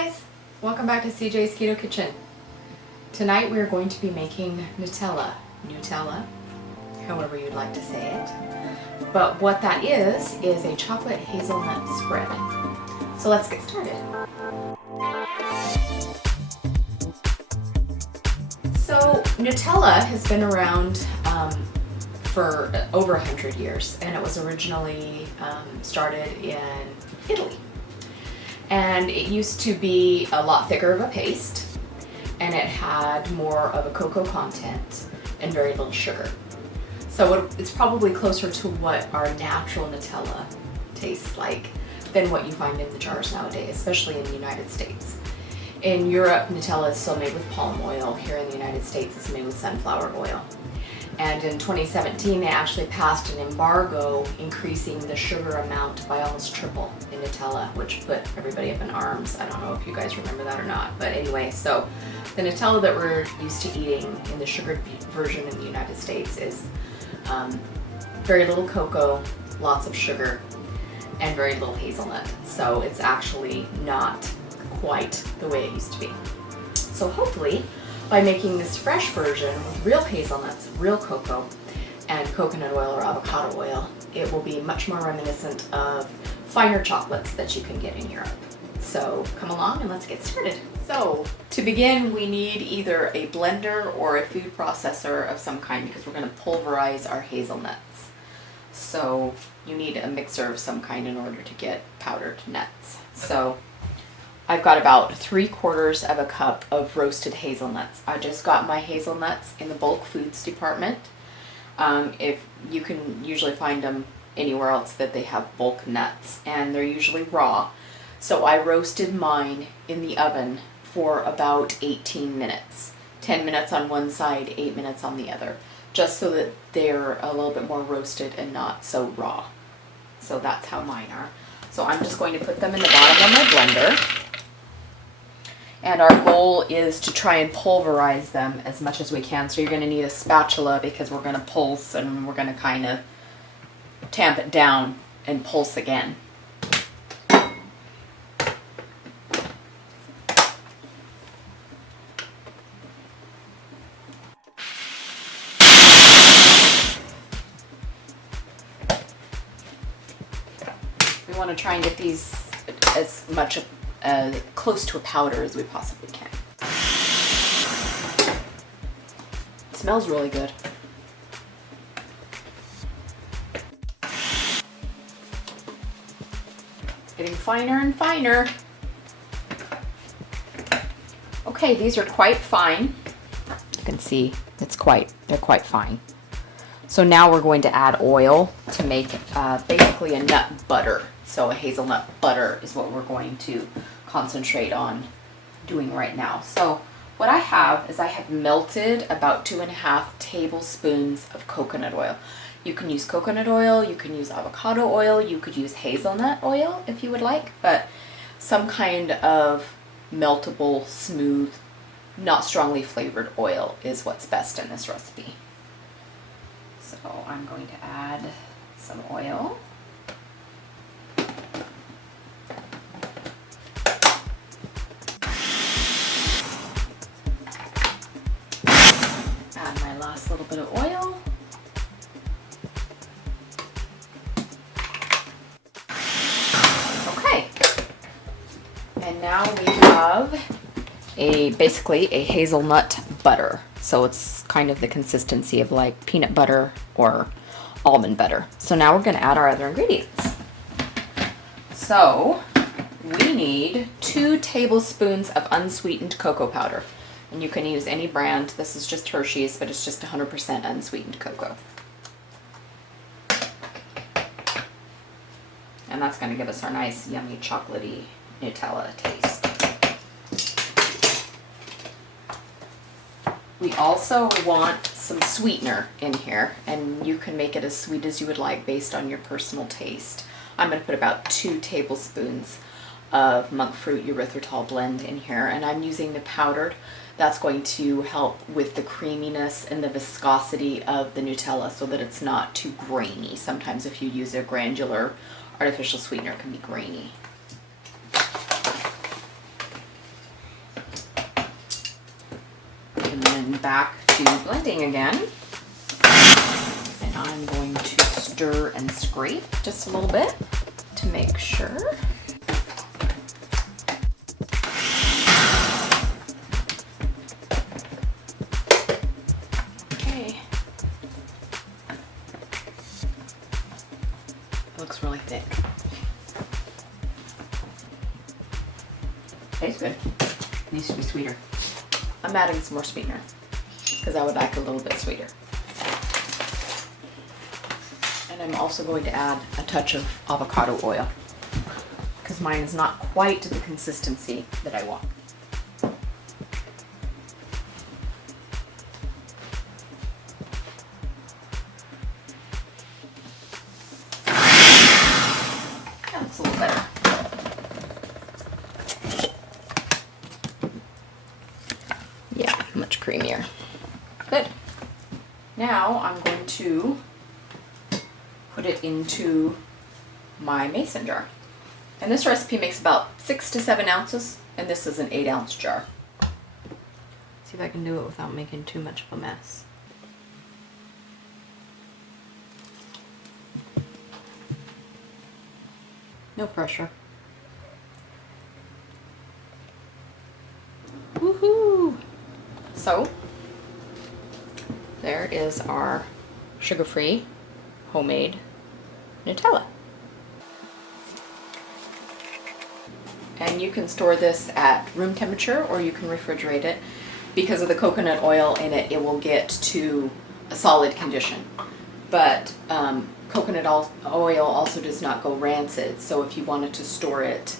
guys! Welcome back to CJ's Keto Kitchen. Tonight we are going to be making Nutella, however you'd like to say it. But what that is a chocolate hazelnut spread. So let's get started. So Nutella has been around for over 100 years, and it was originally started in Italy. And it used to be a lot thicker of a paste, and it had more of a cocoa content and very little sugar. So it's probably closer to what our natural Nutella tastes like than what you find in the jars nowadays, especially in the United States. In Europe, Nutella is still made with palm oil. Here in the United States, it's made with sunflower oil. And in 2017, they actually passed an embargo increasing the sugar amount by almost triple in Nutella, which put everybody up in arms. I don't know if you guys remember that or not, but anyway, so the Nutella that we're used to eating in the sugared version in the United States is very little cocoa, lots of sugar, and very little hazelnut. So it's actually not quite the way it used to be. So hopefully, by making this fresh version with real hazelnuts, real cocoa, and coconut oil or avocado oil, it will be much more reminiscent of finer chocolates that you can get in Europe. So come along and let's get started. So to begin, we need either a blender or a food processor of some kind because we're going to pulverize our hazelnuts. So you need a mixer of some kind in order to get powdered nuts. So I've got about 3/4 of a cup of roasted hazelnuts. I just got my hazelnuts in the bulk foods department. If you can usually find them anywhere else that they have bulk nuts, and they're usually raw. So I roasted mine in the oven for about 18 minutes. 10 minutes on one side, 8 minutes on the other, just so that they're a little bit more roasted and not so raw. So that's how mine are. So I'm just going to put them in the bottom of my blender. And our goal is to try and pulverize them as much as we can. So you're going to need a spatula because we're going to pulse and we're going to kind of tamp it down and pulse again. We want to try and get these as much close to a powder as we possibly can. It smells really good. It's getting finer and finer. Okay, these are quite fine. You can see they're quite fine. So now we're going to add oil to make basically a nut butter. So a hazelnut butter is what we're going to concentrate on doing right now. So what I have is I have melted about 2.5 tablespoons of coconut oil. You can use coconut oil, you can use avocado oil, you could use hazelnut oil if you would like, but some kind of meltable, smooth, not strongly flavored oil is what's best in this recipe. So I'm going to add some oil. Add my last little bit of oil. Okay. And now we have basically a hazelnut butter. So it's kind of the consistency of like peanut butter or almond butter. So now we're going to add our other ingredients. So we need 2 tablespoons of unsweetened cocoa powder. And you can use any brand. This is just Hershey's, but it's just 100% unsweetened cocoa. And that's going to give us our nice, yummy, chocolatey Nutella taste. We also want some sweetener in here, and you can make it as sweet as you would like based on your personal taste. I'm going to put about 2 tablespoons of monk fruit erythritol blend in here, and I'm using the powdered. That's going to help with the creaminess and the viscosity of the Nutella so that it's not too grainy. Sometimes if you use a granular artificial sweetener, it can be grainy. back to blending again. And I'm going to stir and scrape just a little bit to make sure. Okay. It looks really thick. Tastes good. Needs to be sweeter. I'm adding some more sweetener because I would like a little bit sweeter. And I'm also going to add a touch of avocado oil because mine is not quite to the consistency that I want. That looks a little better. Yeah, much creamier. Good. Now I'm going to put it into my mason jar. And this recipe makes about 6 to 7 ounces, and this is an 8-ounce jar. See if I can do it without making too much of a mess. No pressure. Woohoo! So, there is our sugar-free homemade Nutella. And you can store this at room temperature or you can refrigerate it. Because of the coconut oil in it, it will get to a solid condition. But coconut oil also does not go rancid, so if you wanted to store it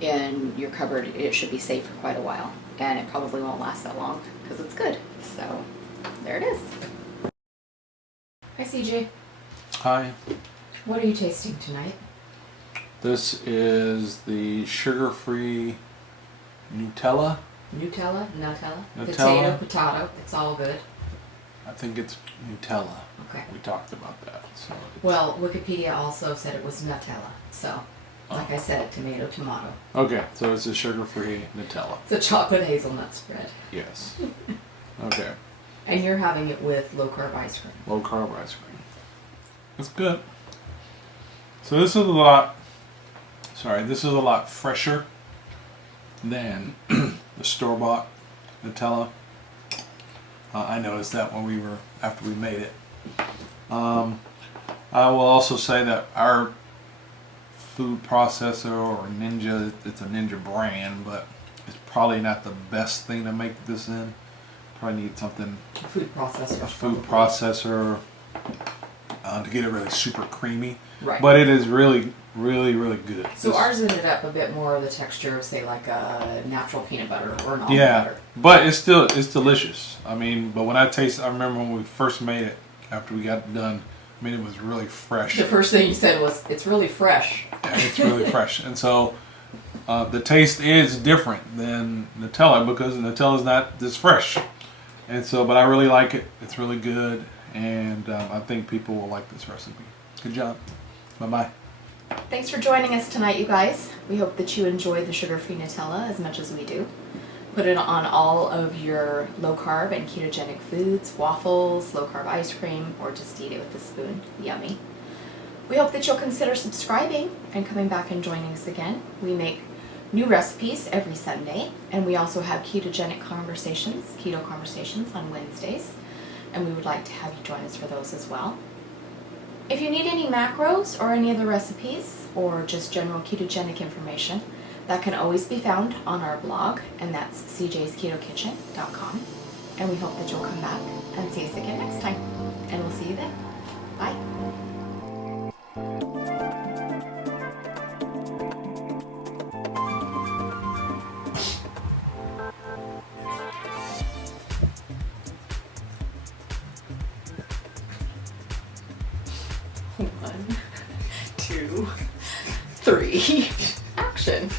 in your cupboard, it should be safe for quite a while. And it probably won't last that long because it's good. So there it is. Hi CJ. Hi. What are you tasting tonight? This is the sugar-free Nutella. Nutella. Potato, it's all good. I think it's Nutella. Okay. We talked about that. So Well, Wikipedia also said it was Nutella, so like I said, tomato. okay, so it's a sugar-free Nutella. It's a chocolate hazelnut spread. Yes. Okay. And you're having it with low-carb ice cream. Low-carb ice cream. It's good. So this is a lot. This is a lot fresher than the store-bought Nutella. I noticed that when after we made it. I will also say that our food processor or Ninja, it's a Ninja brand, but it's probably not the best thing to make this in. Probably need something, A food processor. a food processor to get it really super creamy. Right. But it is really, really, really good. So ours ended up a bit more of the texture of, say, like a natural peanut butter or an almond butter. But it's delicious. I mean, but when I remember when we first made it, after we got done, I mean, it was really fresh. The first thing you said was, it's really fresh. Yeah, it's really fresh. And so the taste is different than Nutella because Nutella's not this fresh. And so, but I really like it. It's really good. And I think people will like this recipe. Good job. Bye-bye. Thanks for joining us tonight, you guys. We hope that you enjoyed the sugar-free Nutella as much as we do. Put it on all of your low-carb and ketogenic foods, waffles, low-carb ice cream, or just eat it with a spoon. Yummy. We hope that you'll consider subscribing and coming back and joining us again. We make new recipes every Sunday, and we also have keto conversations on Wednesdays, and we would like to have you join us for those as well. If you need any macros or any other recipes or just general ketogenic information, that can always be found on our blog, and that's cjsketokitchen.com. And we hope that you'll come back and see us again next time. And we'll see you then. Bye. One, two, three. Action.